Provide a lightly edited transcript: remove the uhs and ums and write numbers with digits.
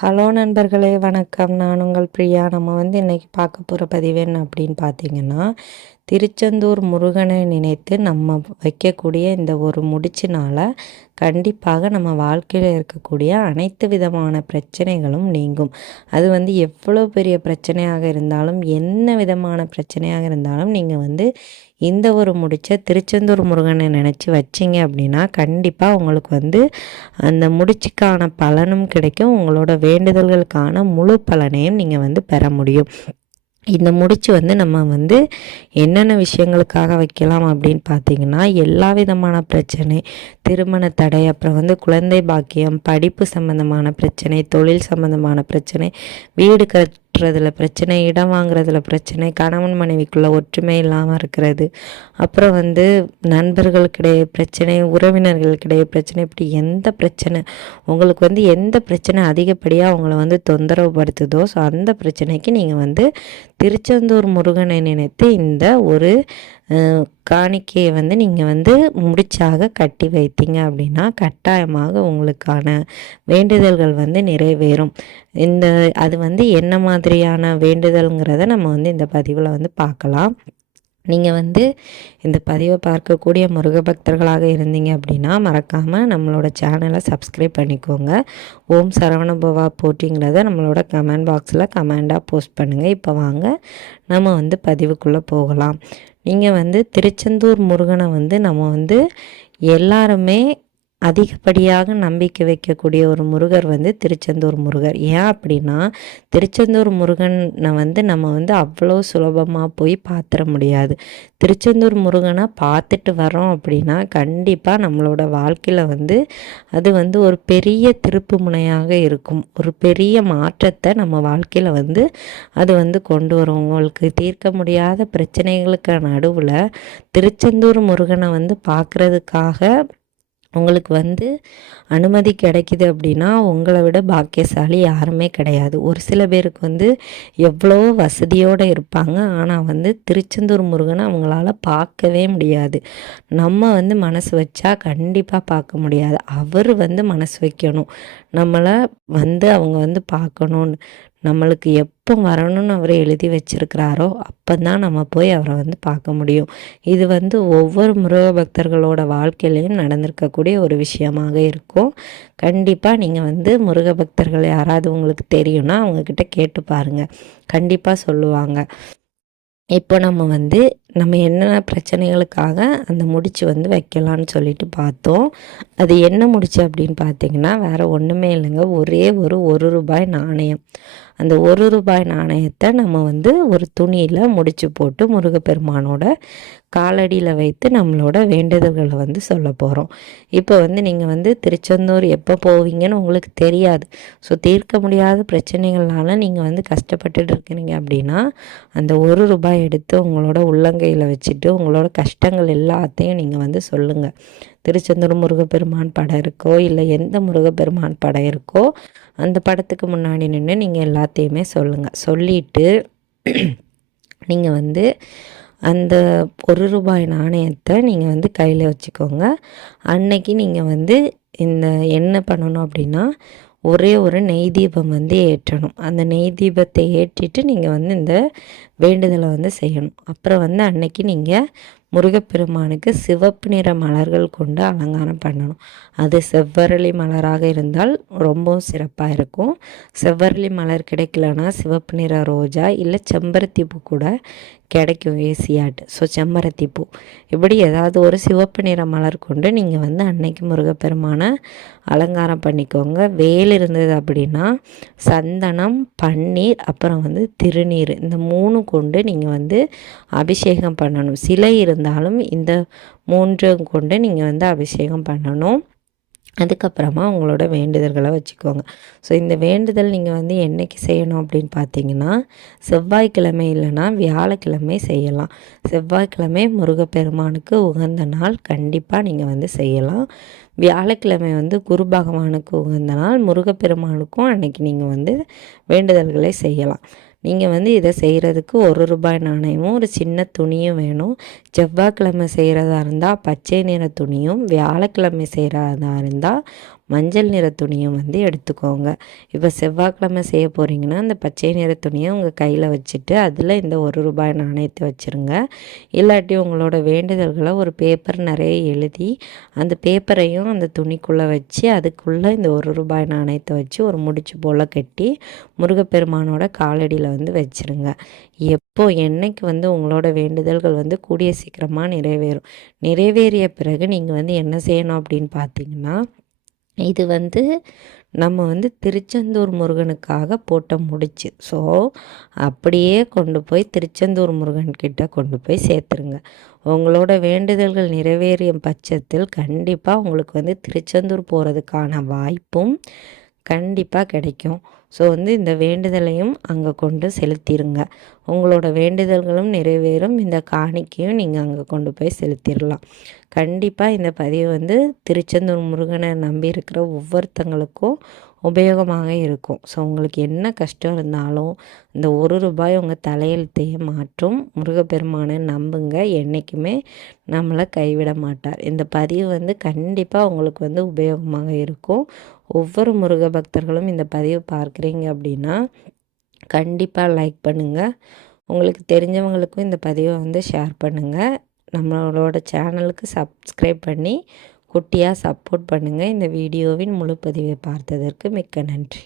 Hello நண்பர்களே, வணக்கம். நான் உங்கள் பிரியா. நம்ம இன்றைக்கி பார்க்க போகிற பதிவு என்ன அப்படின்னு பார்த்தீங்கன்னா, திருச்செந்தூர் முருகனை நினைத்து நம்ம வைக்கக்கூடிய இந்த ஒரு முடிச்சினால் கண்டிப்பாக நம்ம வாழ்க்கையில் இருக்கக்கூடிய அனைத்து விதமான பிரச்சனைகளும் நீங்கும். அது எவ்வளோ பெரிய பிரச்சனையாக இருந்தாலும், என்ன விதமான பிரச்சனையாக இருந்தாலும் நீங்கள் இந்த ஒரு முடிச்ச திருச்செந்தூர் முருகனை நினச்சி வச்சிங்க அப்படின்னா கண்டிப்பாக உங்களுக்கு அந்த முடிச்சுக்கான பலனும் கிடைக்கும். உங்களோட வேண்டுதல்களுக்கான முழு பலனையும் நீங்கள் பெற முடியும். இந்த முடிச்சு நம்ம என்னென்ன விஷயங்களுக்காக வைக்கலாம் அப்படின்னு பார்த்தீங்கன்னா, எல்லா விதமான பிரச்சனை, திருமண தடை, அப்புறம் குழந்தை பாக்கியம், படிப்பு சம்மந்தமான பிரச்சனை, தொழில் சம்மந்தமான பிரச்சனை, வீடு கட்டுறதுல பிரச்சனை, இடம் வாங்குறதுல பிரச்சனை, கணவன் மனைவிக்குள்ள ஒற்றுமை இல்லாமல் இருக்கிறது, அப்புறம் நண்பர்களுக்கிடையே பிரச்சனை, உறவினர்களுக்கிடையே பிரச்சனை, இப்படி எந்த பிரச்சனை உங்களுக்கு எந்த பிரச்சனை அதிகப்படியாக அவங்கள தொந்தரவு படுத்துதோ, ஸோ அந்த பிரச்சனைக்கு நீங்கள் திருச்செந்தூர் முருகனை நினைத்து இந்த ஒரு காணிக்கையை நீங்கள் முடிச்சாக கட்டி வைத்தீங்க அப்படின்னா கட்டாயமாக உங்களுக்கான வேண்டுதல்கள் நிறைவேறும். அது என்ன மாதிரியான வேண்டுதல்ங்கிறத நம்ம இந்த பதிவில் பார்க்கலாம். நீங்கள் இந்த பதிவை பார்க்கக்கூடிய முருக பக்தர்களாக இருந்தீங்க அப்படின்னா மறக்காமல் நம்மளோட சேனலை சப்ஸ்கிரைப் பண்ணிக்கோங்க. ஓம் சரவணபவா போட்டிங்கிறத நம்மளோட கமெண்ட் பாக்ஸில் கமெண்டாக போஸ்ட் பண்ணுங்கள். இப்போ வாங்க நம்ம பதிவுக்குள்ளே போகலாம். நீங்கள் திருச்செந்தூர் முருகனை நம்ம எல்லாருமே அதிகப்படியாக நம்பிக்கை வைக்கக்கூடிய ஒரு முருகர் திருச்செந்தூர் முருகர். ஏன் அப்படின்னா, திருச்செந்தூர் முருகனை நம்ம அவ்வளோ சுலபமாக போய் பார்த்துட முடியாது. திருச்செந்தூர் முருகனை பார்த்துட்டு வரோம் அப்படின்னா கண்டிப்பாக நம்மளோட வாழ்க்கையில் அது ஒரு பெரிய திருப்பு முனையாக இருக்கும். ஒரு பெரிய மாற்றத்தை நம்ம வாழ்க்கையில் அது கொண்டு வரும். உங்களுக்கு தீர்க்க முடியாத பிரச்சனைகளுக்கு நடுவில் திருச்செந்தூர் முருகனை பார்க்குறதுக்காக உங்களுக்கு அனுமதி கிடைக்கிது அப்படின்னா உங்களை விட பாக்கியசாலி யாருமே கிடையாது. ஒரு சில பேருக்கு எவ்வளோ வசதியோடு இருப்பாங்க, ஆனால் திருச்செந்தூர் முருகனை அவங்களால பார்க்கவே முடியாது. நம்ம மனசு வச்சா கண்டிப்பாக பார்க்க முடியாது. அவர் மனசு வைக்கணும், நம்மளை அவங்க பார்க்கணுன்னு. நம்மளுக்கு எப்போ வரணும்னு அவர் எழுதி வச்சிருக்கிறாரோ அப்போ தான் நம்ம போய் அவரை பார்க்க முடியும். இது ஒவ்வொரு முருக பக்தர்களோட வாழ்க்கையிலையும் நடந்திருக்கக்கூடிய ஒரு விஷயமாக இருக்கும். கண்டிப்பாக நீங்கள் முருக பக்தர்கள் யாராவது உங்களுக்கு தெரியும்னா அவங்கக்கிட்ட கேட்டு பாருங்கள், கண்டிப்பாக சொல்லுவாங்க. இப்போ நம்ம என்னென்ன பிரச்சனைகளுக்காக அந்த முடிச்சு வைக்கலான்னு சொல்லிட்டு பார்த்தோம். அது என்ன முடிச்சு அப்படின்னு பார்த்தீங்கன்னா வேறு ஒன்றுமே இல்லைங்க, ஒரே ஒரு ரூபாய் நாணயம். அந்த ரூபாய் நாணயத்தை நம்ம ஒரு துணியில் முடிச்சு போட்டு முருகப்பெருமானோட காலடியில் வைத்து நம்மளோட வேண்டுதல்களை சொல்ல போகிறோம். இப்போ நீங்கள் திருச்செந்தூர் எப்போ போவீங்கன்னு உங்களுக்கு தெரியாது. ஸோ தீர்க்க முடியாத பிரச்சனைகள்னால நீங்கள் கஷ்டப்பட்டுட்டு இருக்கிறீங்க அப்படின்னா அந்த ரூபாய் எடுத்து உங்களோட உள்ளங்கையில் வச்சுட்டு உங்களோட கஷ்டங்கள் எல்லாத்தையும் நீங்கள் சொல்லுங்கள். திருச்செந்தூர் முருகப்பெருமான் படம் இருக்கோ இல்லை எந்த முருகப்பெருமான் படம் இருக்கோ அந்த படத்துக்கு முன்னாடி நின்று நீங்கள் எல்லாத்தையுமே சொல்லுங்கள். சொல்லிவிட்டு நீங்கள் அந்த ரூபாய் நாணயத்தை நீங்கள் கையில் வச்சுக்கோங்க. அன்னைக்கு நீங்கள் இந்த என்ன பண்ணணும் அப்படின்னா ஒரே ஒரு நெய் தீபம் ஏற்றணும். அந்த நெய் தீபத்தை ஏற்றிட்டு நீங்கள் இந்த வேண்டுதலை செய்யணும். அப்புறம் அன்னைக்கு நீங்கள் முருகப்பெருமானுக்கு சிவப்பு நிற மலர்கள் கொண்டு அலங்காரம் பண்ணணும். அது செவ்வரளி மலராக இருந்தால் ரொம்பவும் சிறப்பாக இருக்கும். செவ்வரளி மலர் கிடைக்கலன்னா சிவப்பு நிற ரோஜா இல்லை செம்பருத்தி பூ கூட கிடைக்கும் ஈஸியாட்டு. ஸோ செம்பருத்தி பூ இப்படி ஏதாவது ஒரு சிவப்பு நிற மலர் கொண்டு நீங்கள் அன்னைக்கு முருகப்பெருமானை அலங்காரம் பண்ணிக்கோங்க. வேல் இருந்தது அப்படின்னா சந்தனம், பன்னீர், அப்புறம் திருநீர், இந்த 3 கொண்டு நீங்கள் அபிஷேகம் பண்ணணும். சிலை இருந்தாலும் இந்த 3 கொண்டு நீங்கள் அபிஷேகம் பண்ணணும். அதுக்கப்புறமா உங்களோட வேண்டுதல்களை வச்சுக்கோங்க. ஸோ இந்த வேண்டுதல் நீங்கள் என்றைக்கு செய்யணும் அப்படின்னு பார்த்தீங்கன்னா செவ்வாய்க்கிழமை இல்லைன்னா வியாழக்கிழமை செய்யலாம். செவ்வாய்க்கிழமை முருகப்பெருமானுக்கு உகந்த நாள், கண்டிப்பாக நீங்கள் செய்யலாம். வியாழக்கிழமை குரு பகவானுக்கு உகந்த நாள், முருகப்பெருமானுக்கும் அன்னைக்கு நீங்கள் வேண்டுதல்களை செய்யலாம். நீங்கள் இதை செய்கிறதுக்கு ரூபாய் நாணயமும் ஒரு சின்ன துணியும் வேணும். செவ்வாய்க்கிழமை செய்கிறதா இருந்தால் பச்சை நிற துணியும், வியாழக்கிழமை செய்கிறதா இருந்தால் மஞ்சள் நிற துணியும் வந்து எடுத்துக்கோங்க. இப்போ செவ்வாய்க்கிழமை செய்ய போகிறீங்கன்னா அந்த பச்சை நிற துணியை உங்கள் கையில் வச்சுட்டு அதில் இந்த ₹1 நாணயத்தை வச்சுருங்க. இல்லாட்டி உங்களோட வேண்டுதல்களை ஒரு பேப்பர் நிறைய எழுதி அந்த பேப்பரையும் அந்த துணிக்குள்ளே வச்சு அதுக்குள்ளே இந்த ₹1 நாணயத்தை வச்சு ஒரு முடிச்சு போல் கட்டி முருகப்பெருமானோட காலடியில் வந்து வச்சுருங்க. என்னைக்கு வந்து உங்களோட வேண்டுதல்கள் வந்து கூடிய சீக்கிரமாக நிறைவேறும். நிறைவேறிய பிறகு நீங்கள் வந்து என்ன செய்யணும் அப்படின்னு பார்த்தீங்கன்னா, இது வந்து நம்ம வந்து திருச்செந்தூர் முருகனுக்காக போட்ட முடிச்சு. ஸோ அப்படியே கொண்டு போய் திருச்செந்தூர் முருகன்கிட்ட கொண்டு போய் சேர்த்துருங்க. உங்களோட வேண்டுதல்கள் நிறைவேறிய பட்சத்தில் கண்டிப்பாக உங்களுக்கு வந்து திருச்செந்தூர் போகிறதுக்கான வாய்ப்பும் கண்டிப்பாக கிடைக்கும். ஸோ வந்து இந்த வேண்டுதலையும் அங்கே கொண்டு செலுத்திடுங்க. உங்களோட வேண்டுதல்களும் நிறைவேறும். இந்த காணிக்கையும் நீங்கள் அங்கே கொண்டு போய் செலுத்திடலாம். கண்டிப்பாக இந்த பதிவு வந்து திருச்செந்தூர் முருகனை நம்பி இருக்கிற ஒவ்வொருத்தங்களுக்கும் உபயோகமாக இருக்கும். ஸோ உங்களுக்கு என்ன கஷ்டம் இருந்தாலும் இந்த ₹1 உங்கள் தலையெழுத்தையே மாற்றும். முருகப்பெருமானை நம்புங்க, என்றைக்குமே நம்மளை கைவிட மாட்டார். இந்த பதிவு வந்து கண்டிப்பாக உங்களுக்கு வந்து உபயோகமாக இருக்கும். ஒவ்வொரு முருக பக்தர்களும் இந்த பதிவு பார்க்குறீங்க அப்படின்னா கண்டிப்பாக லைக் பண்ணுங்கள். உங்களுக்கு தெரிஞ்சவங்களுக்கும் இந்த பதிவை வந்து ஷேர் பண்ணுங்கள். நம்மளோட சேனலுக்கு சப்ஸ்கிரைப் பண்ணி குட்டியாக சப்போர்ட் பண்ணுங்கள். இந்த வீடியோவின் முழு பதிவை பார்த்ததற்கு மிக்க நன்றி.